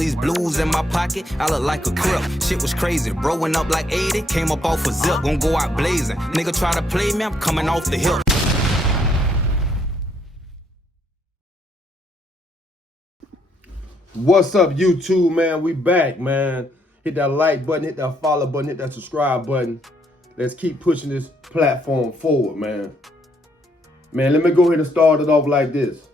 These blues in my pocket, I look like a crip. Shit was crazy, growing up like 80, came up off a zip, gon' go out blazing. Nigga try to play me, I'm coming off the hip. What's up, YouTube, man? We back, man. Hit that like button, hit that follow button, hit that subscribe button. Let's keep pushing this platform forward, man. Man, let me go ahead and start it off like this.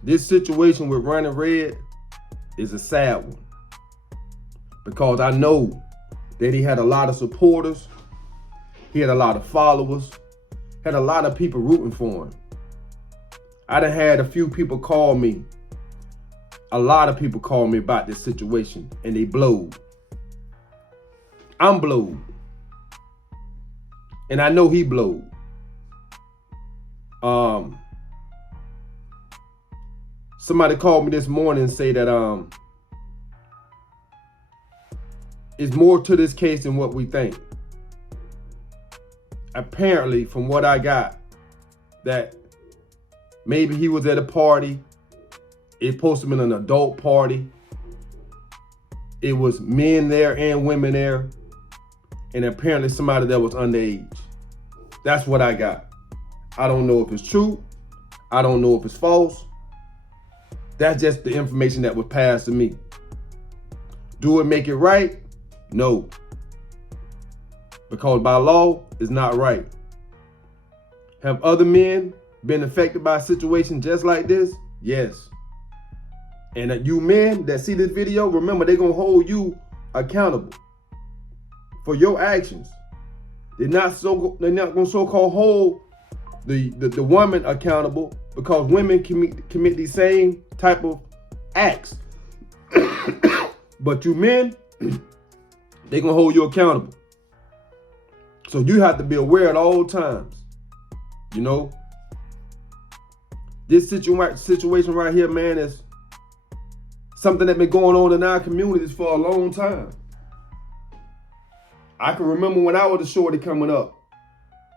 This situation with Ronnie Red is a sad one because I know that he had a lot of supporters, he had a lot of followers, had a lot of people rooting for him. I done had a few people call me, a lot of people call me about this situation, and they blowed. I'm blowed. And I know he blowed. Somebody called me this morning and say that it's more to this case than what we think. Apparently, from what I got, that maybe he was at a party. It supposed to be an adult party. It was men there and women there. And apparently somebody that was underage. That's what I got. I don't know if it's true. I don't know if it's false. That's just the information that was passed to me. Do it make it right? No. Because by law, it's not right. Have other men been affected by a situation just like this? Yes. And you men that see this video, remember, they're going to hold you accountable for your actions. They're not going to so-called hold the woman accountable because women commit these same type of acts. But you men, they're going to hold you accountable. So you have to be aware at all times. You know, this situation right here, man, is something that's been going on in our communities for a long time. I can remember when I was a shorty coming up,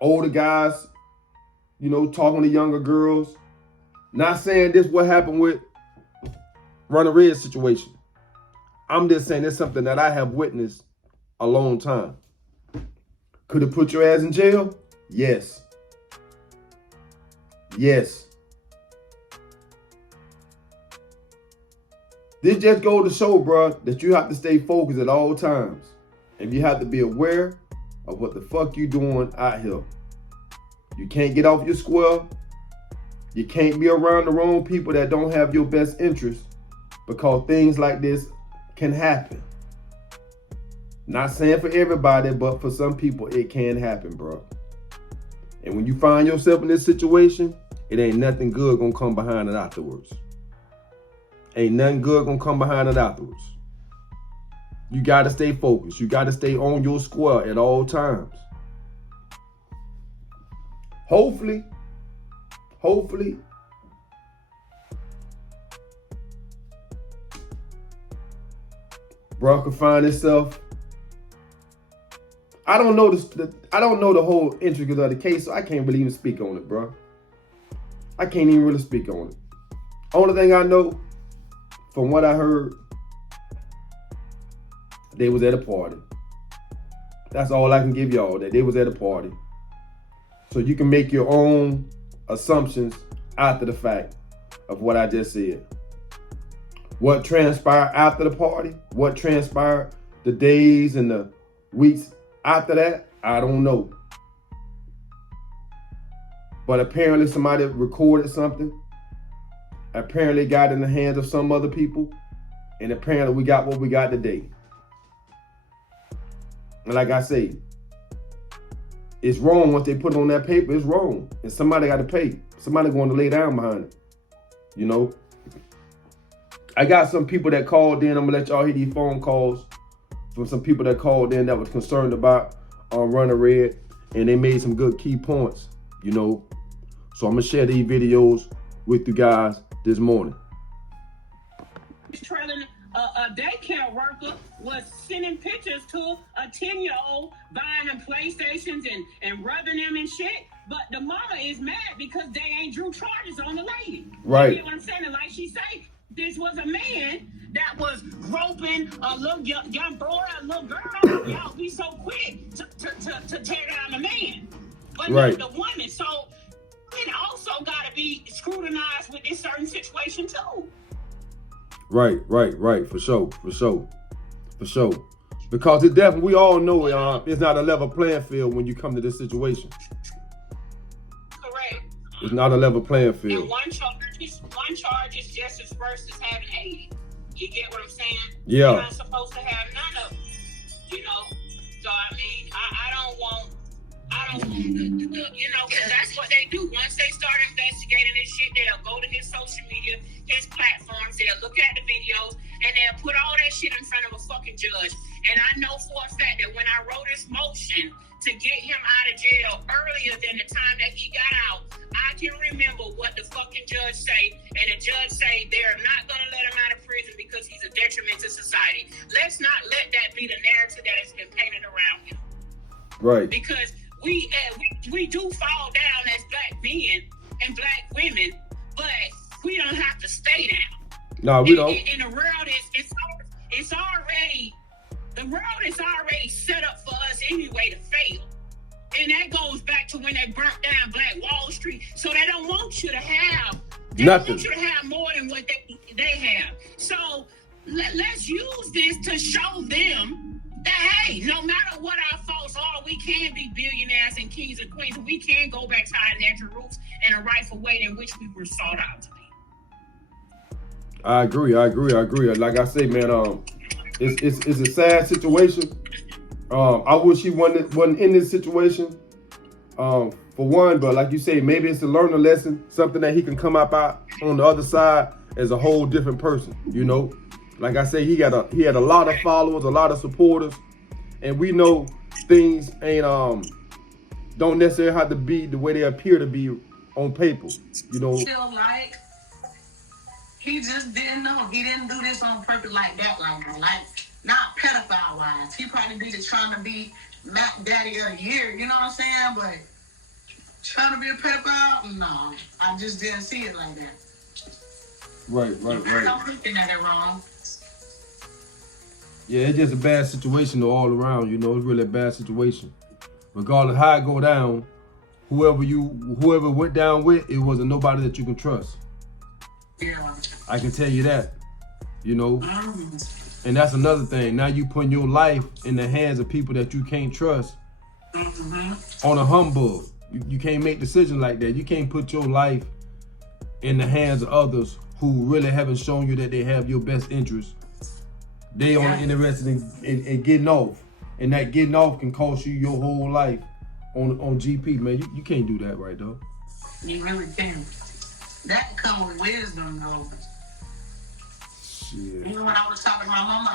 older guys, you know, talking to younger girls. Not saying this what happened with Ronnie Red's situation. I'm just saying it's something that I have witnessed a long time. Could it put your ass in jail? Yes. Yes. This just goes to show, bro, that you have to stay focused at all times. And you have to be aware of what the fuck you doing out here. You can't get off your square. You can't be around the wrong people that don't have your best interest because things like this can happen. Not saying for everybody, but for some people, it can happen, bro. And when you find yourself in this situation, it ain't nothing good gonna come behind it afterwards. Ain't nothing good gonna come behind it afterwards. You gotta stay focused. You gotta stay on your square at all times. Hopefully, bro can find himself. I don't know the whole intricacies of the case, so I can't really even speak on it, bro. I can't even really speak on it. Only thing I know, from what I heard, they was at a party. That's all I can give y'all, that they was at a party. So you can make your own assumptions after the fact of what I just said. What transpired after the party, what transpired the days and the weeks after that, I don't know. But apparently somebody recorded something. Apparently got in the hands of some other people. And apparently we got what we got today. And like I say, it's wrong once they put it on that paper, it's wrong. And somebody got to pay. Somebody going to lay down behind it. You know? I got some people that called in. I'm going to let y'all hear these phone calls from some people that called in that was concerned about Ronnie Red. And they made some good key points, you know? So I'm going to share these videos with you guys this morning. He's trailing a daycare worker was sending pictures to a 10-year-old, buying them PlayStations and rubbing them and shit. But the mama is mad because they ain't drew charges on the lady. Right. You get what I'm saying? And like she say, this was a man that was groping a little young boy, a little girl. Y'all be so quick to tear down the man. But right. not the woman. So it also got to be scrutinized with this certain situation too. Right. For sure. Because it definitely, we all know it's not a level playing field when you come to this situation. Correct. It's not a level playing field. And one charge is just as worse as having 80. You get what I'm saying? Yeah. You're not supposed to have none of them. You know? So, I mean, I don't want, because that's what they do. Once they start investigating this shit, they'll go to his social media, his platforms, they'll look at the videos, and they'll put all that shit in front of a fucking judge. And I know for a fact that when I wrote this motion to get him out of jail earlier than the time that he got out, I can remember what the fucking judge say, and the judge say they're not going to let him out of prison because he's a detriment to society. Let's not let that be the narrative that has been painted around him. Right. Because we do fall down as black men and black women, but we don't have to stay down. No, we don't. And the world it's already, the world is already set up for us anyway to fail. And that goes back to when they burnt down Black Wall Street. So they don't want you to have nothing. Don't want you to have more than what they have. So let's use this to show them that, hey, no matter what our faults are, we can be billionaires and kings and queens. We can go back to our natural roots and a rightful way in which we were sought out to be. I agree. Like I say, man, it's a sad situation. I wish he wasn't in this situation, for one. But like you say, maybe it's a learning lesson, something that he can come up out on the other side as a whole different person. You know, like I say, he had a lot of followers, a lot of supporters, and we know things ain't don't necessarily have to be the way they appear to be on paper. You know. Feel like he just didn't know. He didn't do this on purpose like that, like not pedophile wise. He probably be just trying to be Mac Daddy of the year, you know what I'm saying? But trying to be a pedophile, no, I just didn't see it like that. Right. I'm looking at it wrong. Yeah, it's just a bad situation though, all around. You know, it's really a bad situation. Regardless how it go down, whoever went down with, it wasn't nobody that you can trust. Yeah. I can tell you that. You know. And that's another thing. Now you putting your life in the hands of people that you can't trust. On a humbug. You can't make decisions like that. You can't put your life in the hands of others who really haven't shown you that they have your best interests. They only interested in getting off. And that getting off can cost you your whole life on GP, man. You can't do that right, though. You really can't. That comes with wisdom, though. Shit. Even when I was talking to my mama,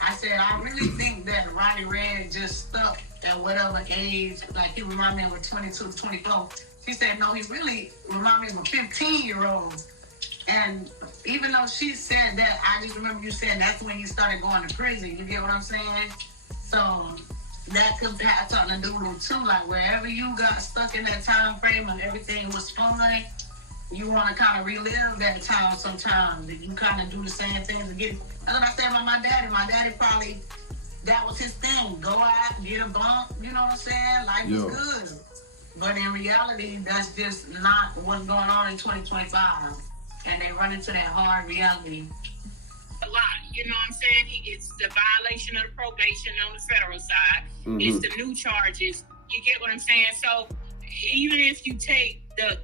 I said, I really think that Ronnie Red just stuck at whatever age, like he reminded me of a 22 to 24. She said, no, he really reminded me of a 15-year-old. And even though she said that, I just remember you saying that's when he started going to prison. You get what I'm saying? So that could have something to do with it too. Like wherever you got stuck in that time frame and everything was fun, you want to kind of relive that time sometimes. You kind of do the same things again. That's what I said about my daddy. My daddy probably, that was his thing. Go out, get a bump, you know what I'm saying? Life was good. But in reality, that's just not what's going on in 2025. And they run into that hard reality. A lot, you know what I'm saying? It's the violation of the probation on the federal side. It's the new charges. You get what I'm saying? So even if you take the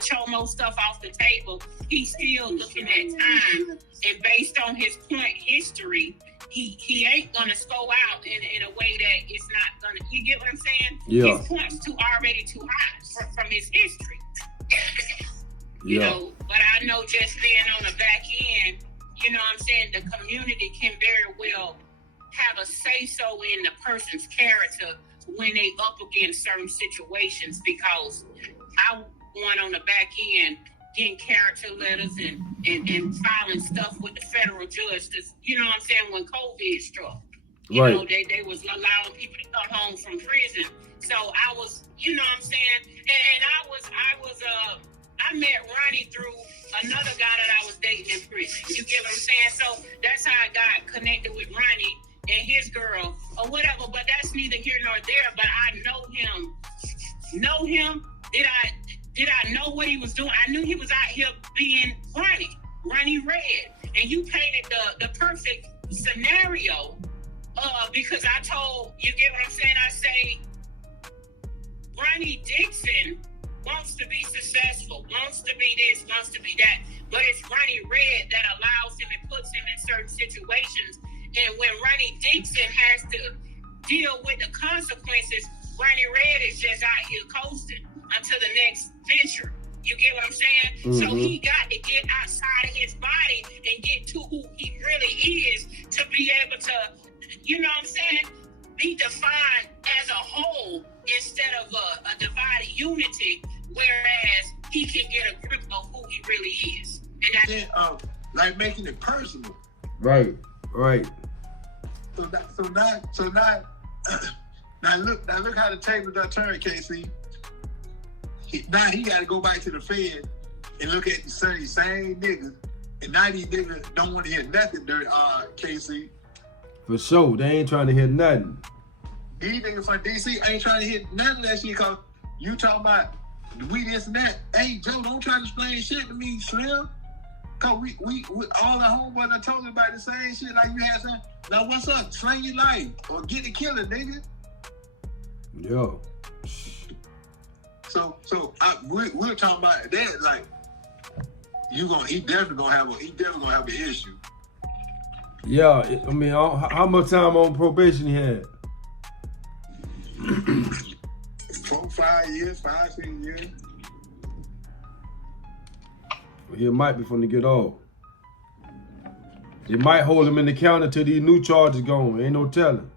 Chomo stuff off the table, he's still looking at time. And based on his point history, he ain't gonna go out in a way that it's not gonna. You get what I'm saying? Yeah. His point's already too high from his history. You know, but I know just being on the back end, you know what I'm saying, the community can very well have a say-so in the person's character when they up against certain situations, because I want on the back end getting character letters and filing stuff with the federal judge. You know what I'm saying? When COVID struck, you know, they was allowing people to come home from prison. So I was, you know what I'm saying? And I met Ronnie through another guy that I was dating in prison. You get what I'm saying? So that's how I got connected with Ronnie and his girl or whatever. But that's neither here nor there. But I know him. Did I know what he was doing? I knew he was out here being Ronnie Red. And you painted the perfect scenario because I told, you get what I'm saying? I say, Ronnie Dixon wants to be successful, wants to be this, wants to be that. But it's Ronnie Red that allows him and puts him in certain situations. And when Ronnie Dixon has to deal with the consequences, Ronnie Red is just out here coasting until the next venture. You get what I'm saying? Mm-hmm. So he got to get outside of his body and get to who he really is to be able to, you know what I'm saying, be defined as a whole instead of a divided unity, whereas he can get a grip of who he really is. And that's like making it personal. Right. So now look how the table done turned, KC. Now he got to go back to the Fed and look at the same niggas, and now these niggas don't want to hear nothing, KC. For sure, they ain't trying to hear nothing. These niggas from DC ain't trying to hear none of that shit because you talking about we this and that. Hey, Joe, don't try to explain shit to me, Slim. Cause we all the homeboys are talking about the same shit like you had some. Now what's up? Slang your life or get the killer, nigga. Yo. So we're talking about that like he definitely gonna have an issue. Yeah, I mean, how much time on probation he had? 4, 5 years, 5, 6 years. Well, he might be finna get off. They might hold him in the counter till these new charges gone. Ain't no telling.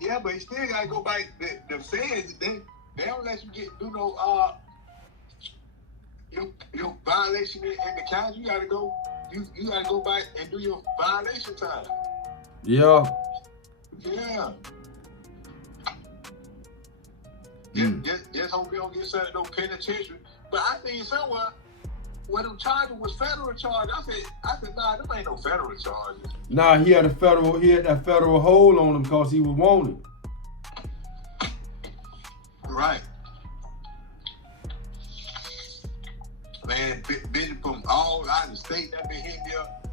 Yeah, but he still gotta go back. The feds, they don't let you do no your violation in the county. You gotta go. You gotta go back and do your violation time. Yeah. Yeah. Just hope you don't get sent no penitentiary. But I think somewhere where them charges was federal charges. I said, nah, them ain't no federal charges. Nah, he had that federal hold on him because he was wanted. Right. Man, bitch from all out of the state that been hitting me up.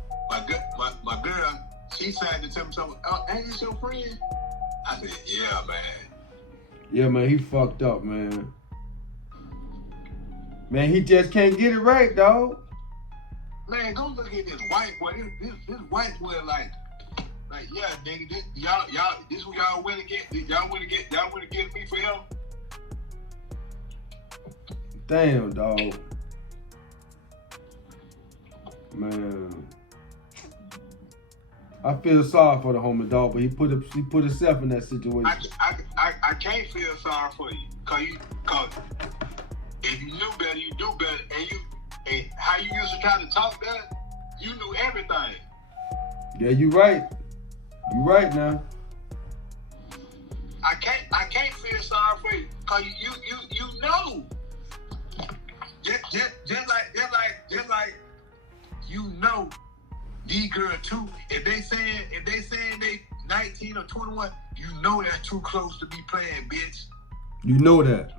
My girl, she signed to tell me something. Oh, ain't this your friend? I said, yeah, man. Yeah, man, he fucked up, man. Man, he just can't get it right, dog. Man, go look at this white boy. This white boy, like, yeah, nigga, this who y'all went to get. Y'all went to get me for him. Damn, dog. Man, I feel sorry for the homie, dog, but he put himself in that situation. I can't feel sorry for you, cause if you knew better, you do better, and how you used to try to talk that, you knew everything. Yeah, you right. You right now. I can't feel sorry for you, cause you know. Just like you know these girls too. If they saying they 19 or 21, you know that's too close to be playing, bitch. You know that.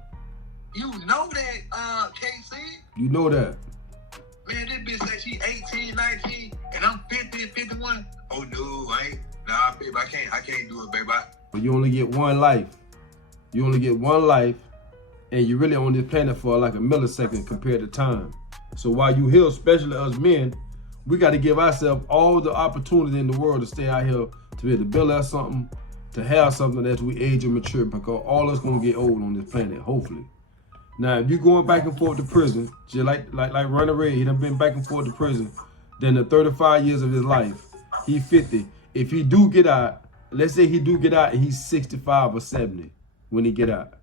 You know that, KC. You know that. Man, this bitch said she 18, 19, and I'm 50 and 51. Oh no, nah, babe, I can't do it, babe. But you only get one life. You only get one life, and you're really on this planet for like a millisecond compared to time. So while you here, especially us men, we got to give ourselves all the opportunity in the world to stay out here, to be able to build us something, to have something as we age and mature, because all of us gonna get old on this planet, hopefully. Now, if you going back and forth to prison, just like Ronnie Red, he done been back and forth to prison, then the 35 years of his life, he 50. If he do get out, let's say he do get out and he's 65 or 70 when he get out.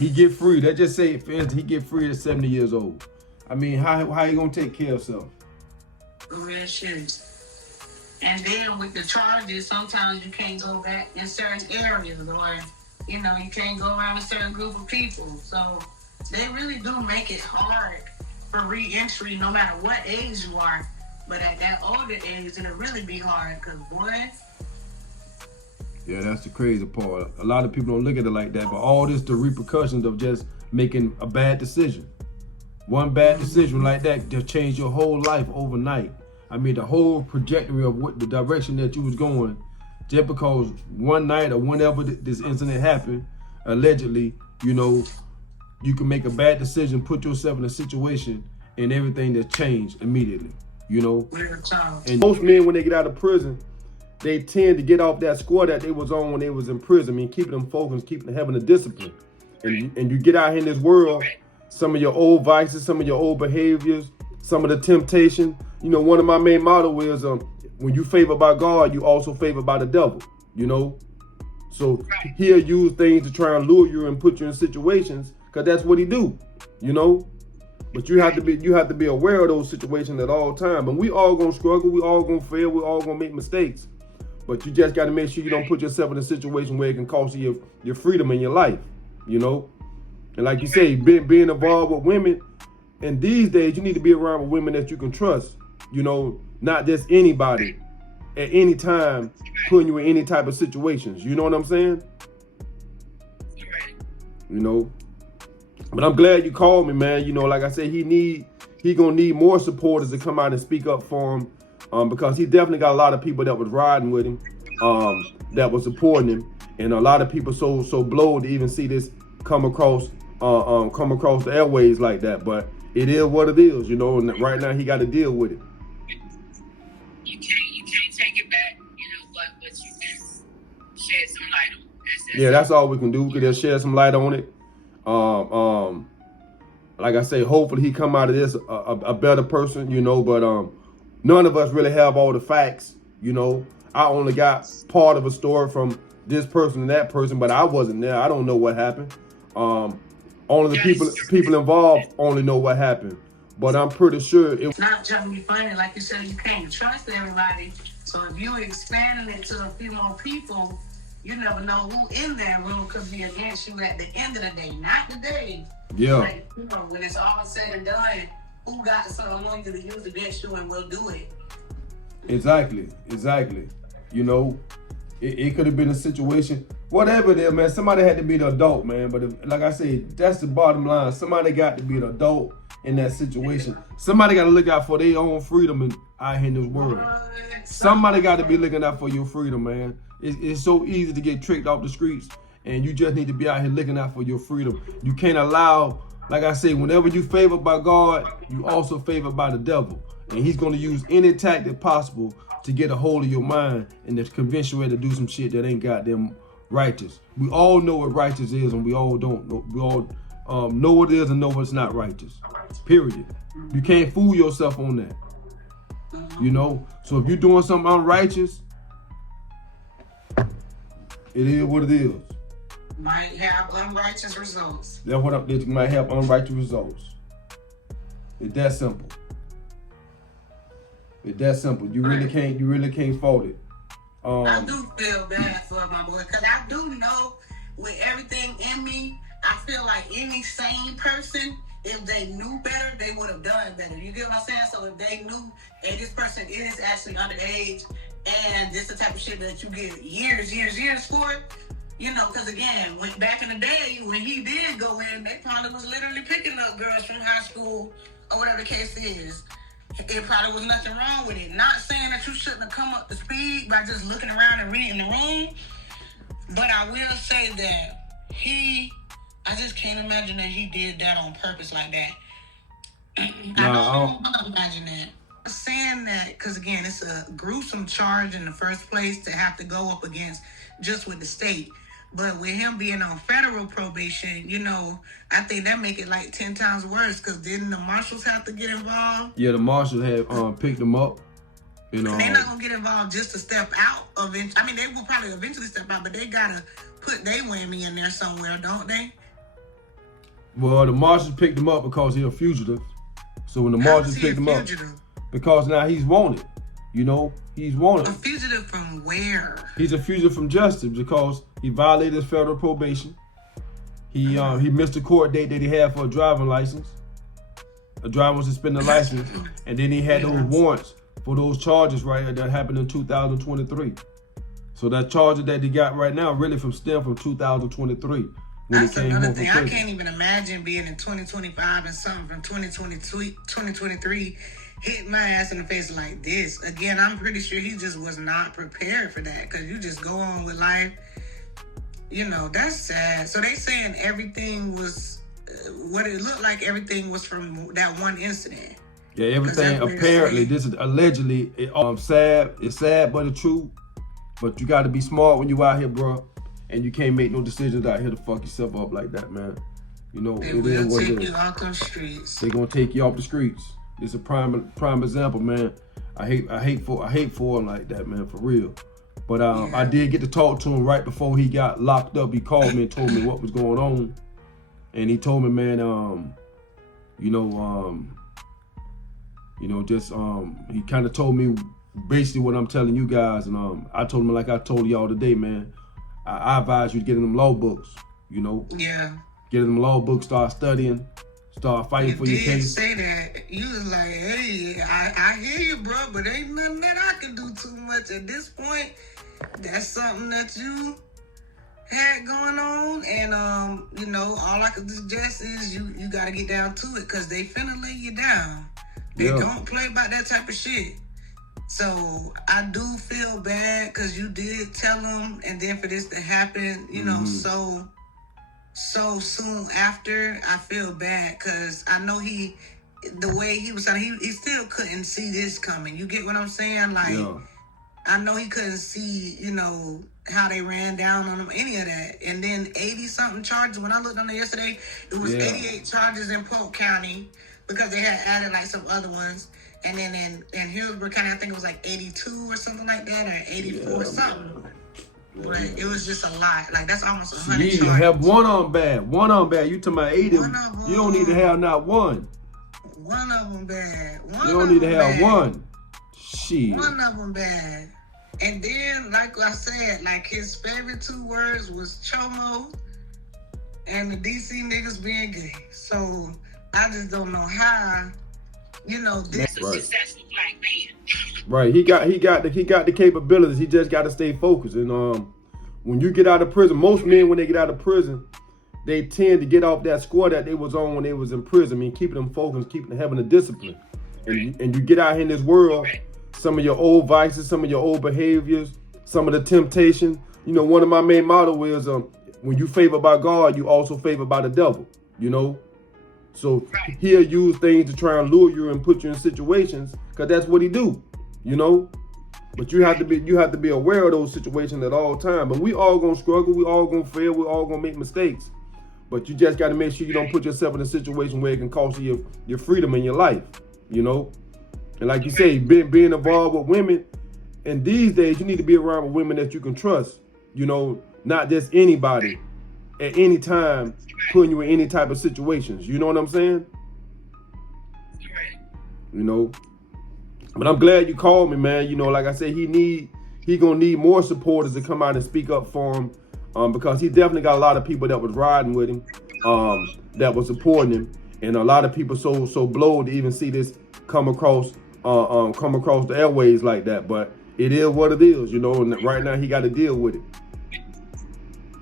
he get free. Let's just say, for instance, he get free at 70 years old. I mean, how you gonna take care of himself? Real shit. And then with the charges, sometimes you can't go back in certain areas, or you know, you can't go around a certain group of people. So they really do make it hard for re-entry, no matter what age you are. But at that older age, it'll really be hard, cause boy. Yeah, that's the crazy part. A lot of people don't look at it like that, but all this the repercussions of just making a bad decision. One bad decision like that just changed your whole life overnight. I mean, the whole trajectory of what the direction that you was going, just because one night or whenever this incident happened, allegedly, you know, you can make a bad decision, put yourself in a situation, and everything just changed immediately, you know. And most men, when they get out of prison, they tend to get off that score that they was on when they was in prison. I mean, keeping them focused, keeping them having a discipline. And you get out here in this world, some of your old vices, some of your old behaviors, some of the temptation. You know, one of my main motto is, when you favor by God, you also favor by the devil, you know? So he'll use things to try and lure you and put you in situations, because that's what he do, you know? But you have to be aware of those situations at all times. And we all gonna struggle, we all gonna fail, we all gonna make mistakes. But you just gotta make sure you don't put yourself in a situation where it can cost you your freedom in your life, you know? And like you say, being involved with women, and these days you need to be around with women that you can trust, you know, not just anybody at any time putting you in any type of situations. You know what I'm saying? You know? But I'm glad you called me, man. You know, like I said, he gonna need more supporters to come out and speak up for him, because he definitely got a lot of people that was riding with him, that was supporting him, and a lot of people so blowed to even see this come across the airways like that. But it is what it is, you know. And right now he got to deal with it. You can't take it back, you know, but you can shed some light on it. Yeah, that's all we can do. We can just shed some light on it. Like I say, hopefully he come out of this a better person, you know. But none of us really have all the facts, you know. I only got part of a story from this person and that person, but I wasn't there. I don't know what happened. Only the people involved only know what happened. But I'm pretty sure It's not trying to be funny, like you said, you can't trust everybody. So if you expanding it to a few more people, you never know who in that room could be against you at the end of the day, not the day. Yeah. Like, you know, when it's all said and done, who got something on you to use against you, and we'll do it. Exactly. You know, it could have been a situation, whatever it is, man. Somebody had to be the adult, man. But like I said, that's the bottom line. Somebody got to be the adult in that situation. Somebody got to look out for their own freedom out here in this world. Somebody got to be looking out for your freedom, man. It's so easy to get tricked off the streets, and you just need to be out here looking out for your freedom. You can't allow, like I say, whenever you favored by God, you also favored by the devil. And he's going to use any tactic possible to get a hold of your mind and to convince you to do some shit that ain't goddamn righteous. We all know what righteous is, and we all don't know. We all know what it is and know what's not righteous. Period. You can't fool yourself on that. You know? So if you're doing something unrighteous, it is what it is. Might have unrighteous results. That's what it might have unrighteous results. It's that simple. It's that simple. You really can't fault it. I do feel bad for my boy, because I do know with everything in me, I feel like any sane person, if they knew better, they would have done better. You get what I'm saying? So if they knew, hey, this person is actually underage, and this is the type of shit that you get years for, you know, because again, when back in the day, when he did go in, they probably was literally picking up girls from high school or whatever the case is. It probably was nothing wrong with it. Not saying that you shouldn't have come up to speed by just looking around and reading the room, but I will say that I just can't imagine that he did that on purpose like that. I don't imagine that. I'm saying that because, again, it's a gruesome charge in the first place to have to go up against just with the state. But with him being on federal probation, you know, I think that make it like 10 times worse, because didn't the marshals have to get involved? Yeah, the marshals have picked him up. You know, and they're not going to get involved just to step out of it. I mean, they will probably eventually step out, but they got to put their whammy in there somewhere, don't they? Well, the marshals picked him up because he's a fugitive. So when the marshals picked him up, because now he's wanted. You know, he's wanted. A fugitive from where? He's a fugitive from justice because he violated his federal probation. He missed a court date that he had for a driving license. A driver suspended license, and then he had those warrants for those charges right that happened in 2023. So that charges that he got right now really stem from 2023 when That's he came another home from thing. prison. I can't even imagine being in 2025 and something from 2023 hit my ass in the face like this. Again, I'm pretty sure he just was not prepared for that because you just go on with life. You know, that's sad. So they saying everything was what it looked like. Everything was from that one incident. Yeah, everything apparently. This is allegedly. Sad. It's sad, but it's true. But you got to be smart when you out here, bro. And you can't make no decisions out here to fuck yourself up like that, man. You know, They will take you off the streets. They gonna take you off the streets. It's a prime example, man. I hate for him like that, man, for real. But I did get to talk to him right before he got locked up. He called me and told me what was going on, and he told me, man, he kind of told me basically what I'm telling you guys, and I told him like I told y'all today, man. I advise you to get in them law books, you know. Yeah. Get in them law books, start studying, start fighting for your case. You did say that. You was like, hey, I hear you, bro, but ain't nothing that I can do too much at this point. That's something that you had going on, and all I can suggest is you got to get down to it because they finna lay you down. They don't play about that type of shit. So I do feel bad because you did tell them, and then for this to happen, so soon after, I feel bad because I know the way he was saying, he still couldn't see this coming. You get what I'm saying? Like, I know he couldn't see, how they ran down on him, any of that. And then 80-something charges. When I looked on it yesterday, it was 88 charges in Polk County because they had added like some other ones. And then in Hillsborough County, I think it was like 82 or something like that, or 84 or something. But it was just a lot. Like, that's almost 100 charges. You have one on bad. You talking about 80. You don't need to have not one. One of them bad. You don't need to have one. Shit. One of them bad. And then, like I said, like his favorite 2 words was chomo and the DC niggas being gay. So I just don't know how, this is a successful black man. Right. He got the capabilities. He just got to stay focused. And when you get out of prison, most men when they get out of prison, they tend to get off that square that they was on when they was in prison. I mean, keeping them focused, keeping them having the discipline. And you get out here in this world, some of your old vices, some of your old behaviors, some of the temptation. One of my main motto is when you favor by God, you also favor by the devil, So he'll use things to try and lure you and put you in situations because that's what he do, But you have to be aware of those situations at all times. But we all gonna struggle, we all gonna fail, we all gonna make mistakes. But you just gotta make sure you don't put yourself in a situation where it can cost you your freedom in your life, And like you say, being involved with women, and these days you need to be around with women that you can trust, not just anybody at any time putting you in any type of situations. You know what I'm saying? But I'm glad you called me, man. Like I said, he gonna need more supporters to come out and speak up for him, because he definitely got a lot of people that was riding with him, that was supporting him, and a lot of people so blowed to even see this come across the airways like that. But it is what it is, and right now he got to deal with it.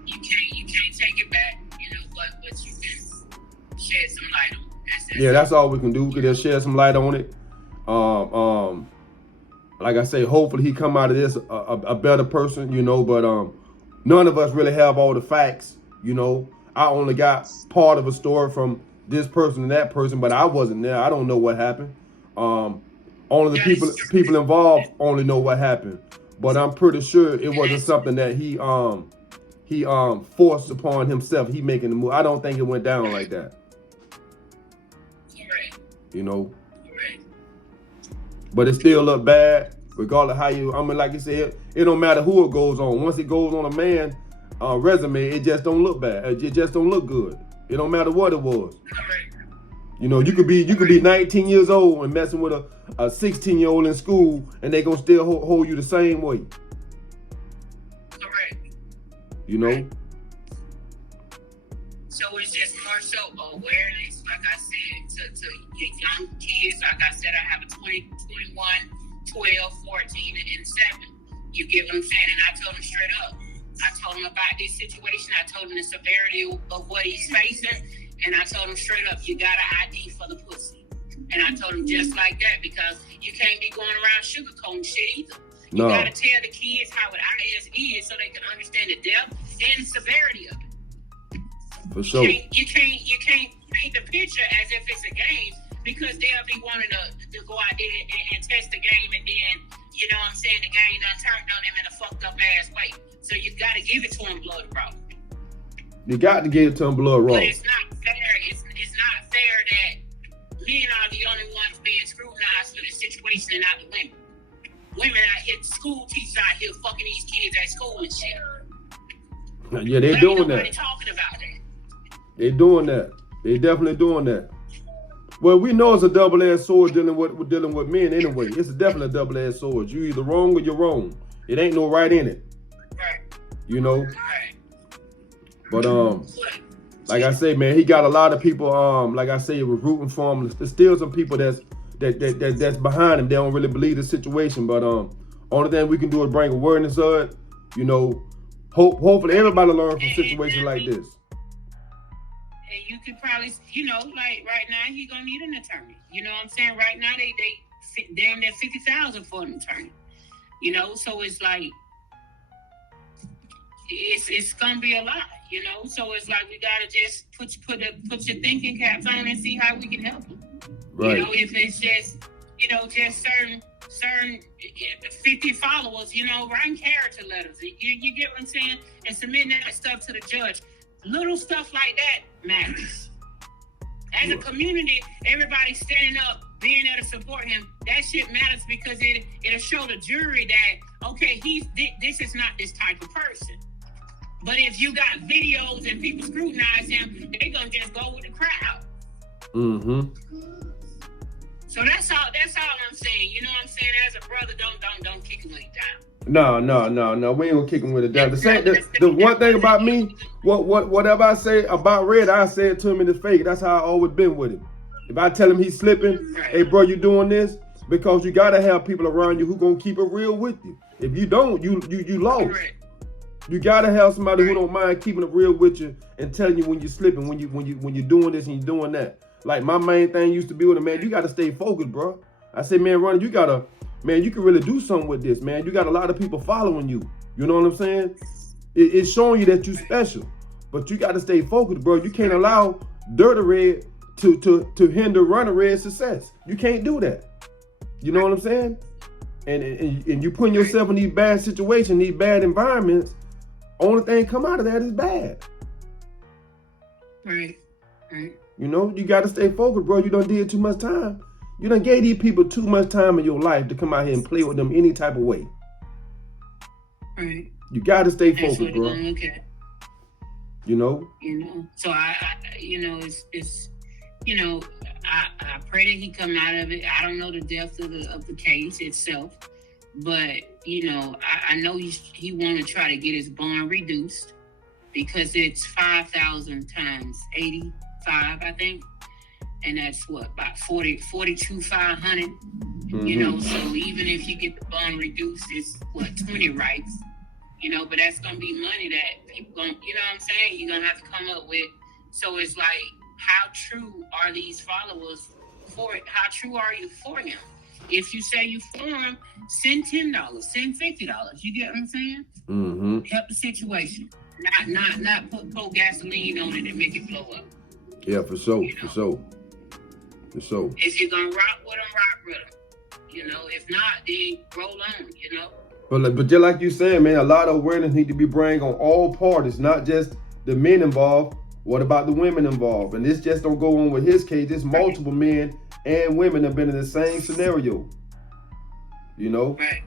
You can't take it back, but you can shed some light on it. That's all we can do. We can just shed some light on it. Like I say, hopefully he come out of this a better person, but none of us really have all the facts, I only got part of a story from this person and that person, but I wasn't there. I don't know what happened. Only the people involved only know what happened. But I'm pretty sure it wasn't something that he forced upon himself. He making the move. I don't think it went down like that. But it still look bad, regardless how you. Like you said, it don't matter who it goes on. Once it goes on a man resume, it just don't look bad. It just don't look good. It don't matter what it was. Correct. You know, you could be 19 years old and messing with a 16-year-old in school, and they gonna still hold you the same way. Correct. You know. So it's just more so awareness, like I said, to your young kids. Like I said, I have a 20, 21, 12, 14, and 7. You get what I'm saying? And I told him straight up. I told him about this situation. I told him the severity of what he's facing. And I told him straight up, you got an ID for the pussy. And I told him just like that, because you can't be going around sugarcoating shit either. You No. got to tell the kids how it is so they can understand the depth and the severity of it. For sure. You can't paint the picture as if it's a game, because they'll be wanting to go out there and test the game, and then, you know what I'm saying, the game done turned on them in a fucked up ass way. So you got to give it to them blood raw. You got to give it to them blood raw. But it's not fair. It's not fair that men are the only ones being scrutinized for this situation and not the women. Women out here, school teachers out here fucking these kids at school and shit. Yeah, they But doing ain't nobody that. talking about that. They doing that. They definitely doing that. Well, we know it's a double-edged sword dealing with men anyway. It's definitely a double-edged sword. You either wrong or you're wrong. It ain't no right in it. Right. You know? Right. But like I say, man, he got a lot of people. Like I say, was rooting for him. There's still some people that's behind him. They don't really believe the situation. But only thing we can do is bring awareness of it. You know, hopefully everybody learn from situations like this. And you could probably, you know, like right now he gonna need an attorney. You know what I'm saying? Right now they damn near $50,000 for an attorney. You know, so it's like it's gonna be a lot. You know, so it's like we gotta just put your thinking caps on and see how we can help them. Right. You know, if it's just, you know, just certain 50 followers, you know, writing character letters. You get what I'm saying? And submitting that stuff to the judge. Little stuff like that matters. As a community, everybody standing up, being there to support him, that shit matters, because it'll show the jury that, okay, this is not this type of person. But if you got videos and people scrutinize him, they're gonna just go with the crowd. Mm-hmm. So that's all I'm saying. You know what I'm saying? As a brother, don't kick him when he down. No. We ain't gonna kick him with it down. The one thing about me, whatever I say about Red, I say it to him in his face. That's how I always been with him. If I tell him he's slipping, hey bro, you doing this? Because you gotta have people around you who gonna keep it real with you. If you don't, you lost. Correct. You gotta have somebody who don't mind keeping it real with you and telling you when you're slipping, when you're doing this and you're doing that. Like my main thing used to be with him, man, you gotta stay focused, bro. I say, man, Ronnie, you can really do something with this, man. You got a lot of people following you. You know what I'm saying? It's showing you that you special, but you gotta stay focused, bro. You can't allow Dirty Red to hinder Ronnie Red's success. You can't do that. You know what I'm saying? And you putting yourself in these bad situations, these bad environments. Only thing come out of that is bad. Right. You know, you got to stay focused, bro. You done did too much time. You done gave these people too much time in your life to come out here and play with them any type of way. Right. You got to stay That's focused, what bro. they're gonna look at. You know? You know. So I you know, it's you know, I pray that he come out of it. I don't know the depth of the case itself, but you know, I know he want to try to get his bond reduced, because it's 5,000 times 85, I think, and that's what, about 42,500. You know, so even if you get the bond reduced, it's what, 20 rights. You know, but that's gonna be money that people gonna, you know what I'm saying? You're gonna have to come up with. So it's like, how true are these followers for it? How true are you for him? If you say you for him, send $10, send $50. You get what I'm saying? Mm-hmm. Help the situation. Not put gasoline on it and make it blow up. Yeah, for sure, You know? for sure. For sure. If you're gonna rock with them. You know, if not, then roll on, you know. But just like you said, man, a lot of awareness need to be brought on all parties, not just the men involved. What about the women involved? And this just don't go on with his case. There's multiple men and women have been in the same scenario. You know? Right.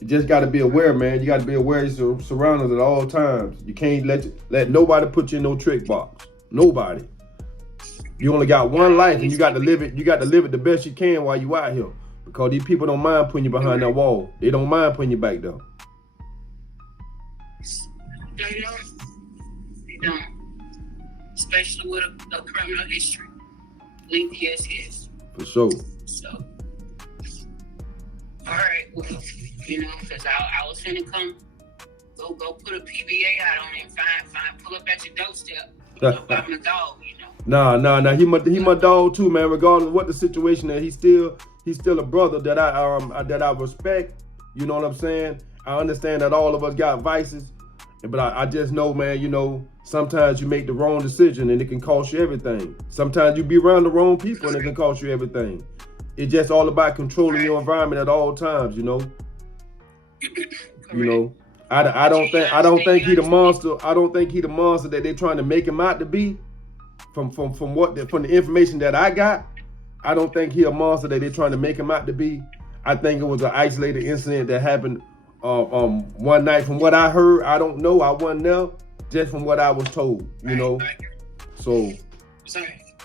You just got to be aware, man. You got to be aware of your surroundings at all times. You can't let nobody put you in no trick box. Nobody. You only got one life, and you got to live it. You got to live it the best you can while you out here, because these people don't mind putting you behind that wall. They don't mind putting you back there. They don't. Especially with a criminal history, lengthy as his. For sure. So, all right, well, because I was finna go put a PBA out on him, pull up at your doorstep. I'm a dog, Nah. He my dog too, man. Regardless of what the situation is, he's still a brother that I respect. You know what I'm saying? I understand that all of us got vices, but I just know, man. Sometimes you make the wrong decision and it can cost you everything. Sometimes you be around the wrong people and it can cost you everything. It's just all about controlling your environment at all times. I don't think he the monster. I don't think he the monster that they're trying to make him out to be. From the information that I got, I don't think he a monster that they're trying to make him out to be. I think it was an isolated incident that happened one night. From what I heard, I don't know. I wasn't there. Just from what I was told, So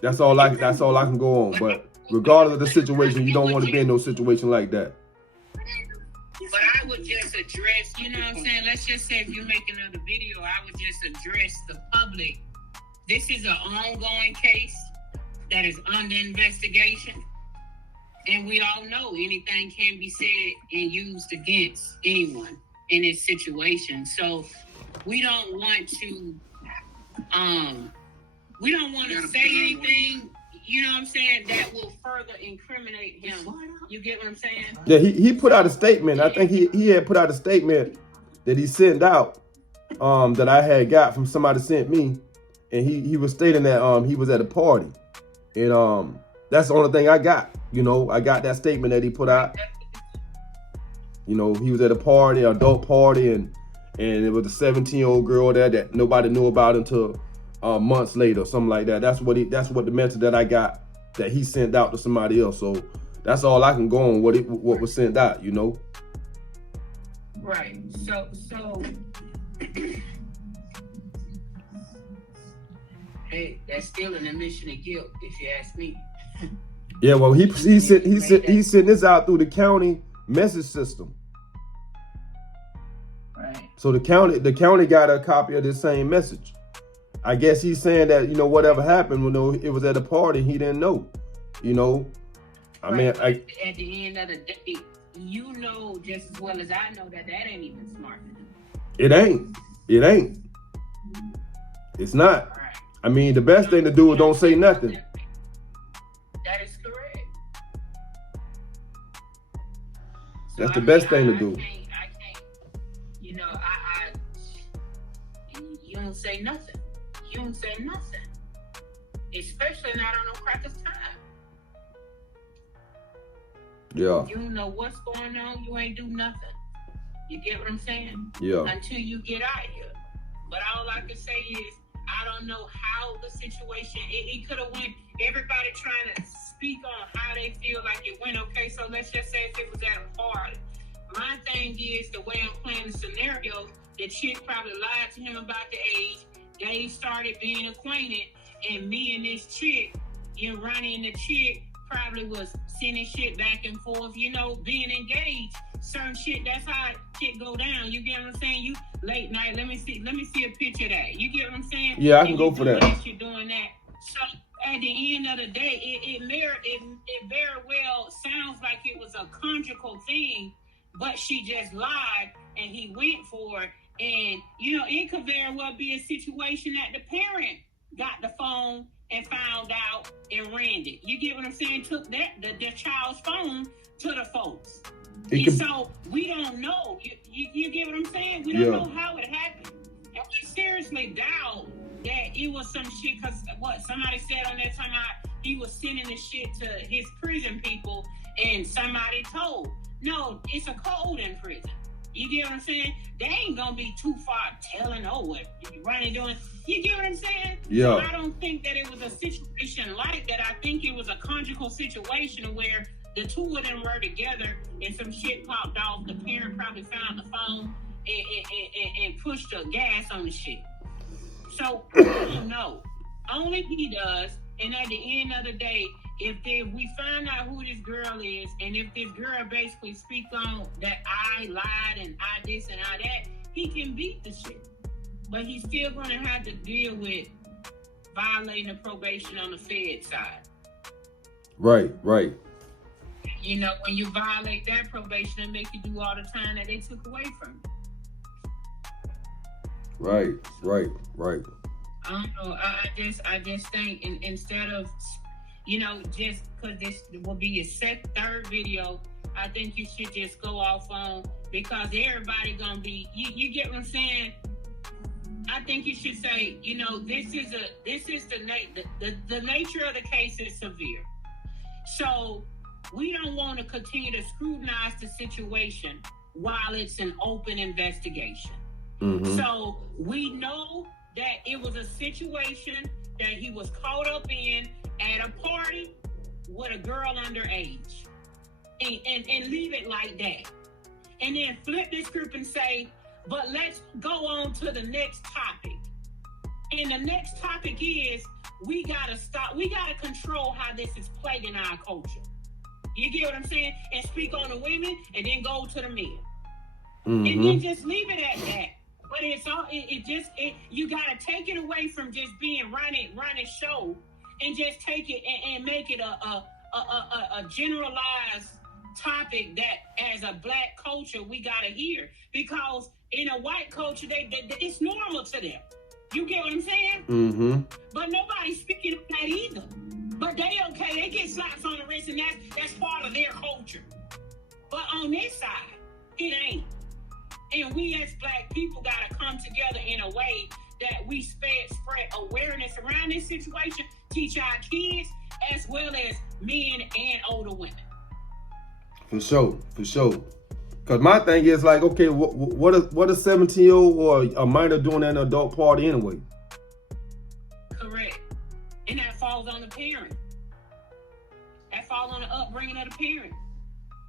that's all I can go on. But regardless of the situation, you don't want to be in no situation like that. But I would just address, what I'm saying? Let's just say if you make another video, I would just address the public. This is an ongoing case that is under investigation. And we all know anything can be said and used against anyone in this situation. So we don't want to say anything, that will further incriminate him. You get what I'm saying? Yeah, he put out a statement. I think he had put out a statement that he sent out that I had got from somebody sent me, and he was stating that he was at a party, and that's the only thing I got. I got that statement that he put out. He was at a party, an adult party, and it was a 17-year-old girl there that nobody knew about until months later, something like that. That's what the message that I got that he sent out to somebody else. So that's all I can go on what was sent out, Right. So hey, that's still an admission of guilt, if you ask me. Yeah, well, he sent this out through the county message system. Right. So the county got a copy of this same message. I guess he's saying that, whatever happened, it was at a party, he didn't know. At the end of the day, just as well as I know that ain't even smart. It ain't. It's not. Right. The best thing to do is don't say nothing. That is correct. That's the best thing to do. I can't, you don't say nothing. You don't say nothing. Especially not on no crackers time. Yeah. You don't know what's going on, you ain't do nothing. You get what I'm saying? Yeah. Until you get out here. But all I can say is, I don't know how the situation, it could have went, everybody trying to speak on how they feel like it went okay. So let's just say if it was at a party. My thing is, the way I'm playing the scenario, the chick probably lied to him about the age. They started being acquainted, and me and this chick, Ronnie and the chick probably was sending shit back and forth, being engaged. Certain shit, that's how shit go down. You get what I'm saying? You late night, let me see a picture of that. You get what I'm saying? Yeah, I can go for that. You're doing that. So at the end of the day, it very well sounds like it was a conjugal thing, but she just lied and he went for it. And, it could very well be a situation that the parent got the phone and found out and ran it. You get what I'm saying? Took the child's phone to the folks. So we don't know. You get what I'm saying? We don't know how it happened. And we seriously doubt that it was some shit, because what somebody said on that time, he was sending the shit to his prison people and somebody told. No, it's a code in prison. You get what I'm saying? They ain't gonna be too far telling, what Ronnie doing. You get what I'm saying? Yeah. So I don't think that it was a situation like that. I think it was a conjugal situation where the two of them were together and some shit popped off. The parent probably found the phone and pushed the gas on the shit. So I don't know. Only he does. And at the end of the day, if we find out who this girl is, and if this girl basically speak on that I lied and I this and I that, he can beat the shit. But he's still gonna have to deal with violating the probation on the Fed side. Right, right. You know, when you violate that probation, it make you do all the time that they took away from you. Right, right, right. I don't know. I just think instead of, you know, just because this will be your third video, I think you should just go off on, because everybody gonna be. You get what I'm saying? I think you should say, you know, the nature of the case is severe, so we don't want to continue to scrutinize the situation while it's an open investigation. Mm-hmm. So we know that it was a situation that he was caught up in at a party with a girl underage, and leave it like that, and then flip this group and say, but let's go on to the next topic. And the next topic is, we gotta control how this is played in our culture. You get what I'm saying? And speak on the women, and then go to the men. Mm-hmm. And then just leave it at that. But it's all you gotta take it away from just being Ronnie's show, and just take it and make it a generalized topic that as a black culture we gotta hear, because in a white culture they it's normal to them. You get what I'm saying? Mm-hmm. But nobody's speaking of that either. But they okay, they get slaps on the wrist, and that's part of their culture. But on this side, it ain't. And we as black people gotta come together in a way that we spread awareness around this situation, teach our kids as well as men and older women. For sure. Cause my thing is like, okay, what a 17-year-old or a minor doing at an adult party anyway? Correct. And that falls on the parent. That falls on the upbringing of the parent.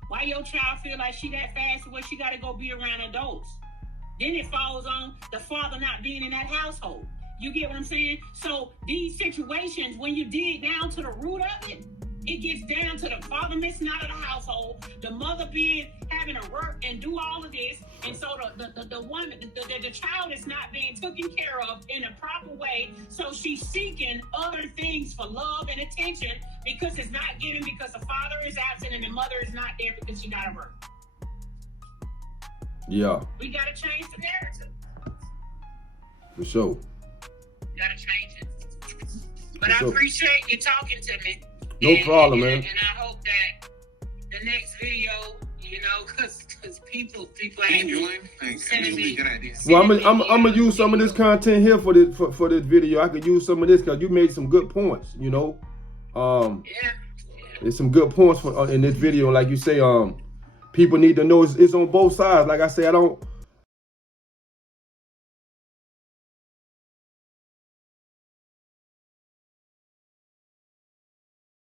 Why your child feel like she that fast where she gotta go be around adults? Then it falls on the father not being in that household. You get what I'm saying? So these situations, when you dig down to the root of it, it gets down to the father missing out of the household, the mother having to work and do all of this, and so the child is not being taken care of in a proper way. So she's seeking other things for love and attention because it's not given, because the father is absent and the mother is not there because she gotta work. Yeah. We gotta change the narrative. For sure. Gotta change it. But For I sure. appreciate you talking to me. No problem, man. And I hope that the next video, you know, because people ain't sending me. Well, I'm gonna use some of this content here for this video. I could use some of this because you made some good points. You know, Yeah. there's some good points in this video. Like you say, people need to know it's on both sides. Like I say, I don't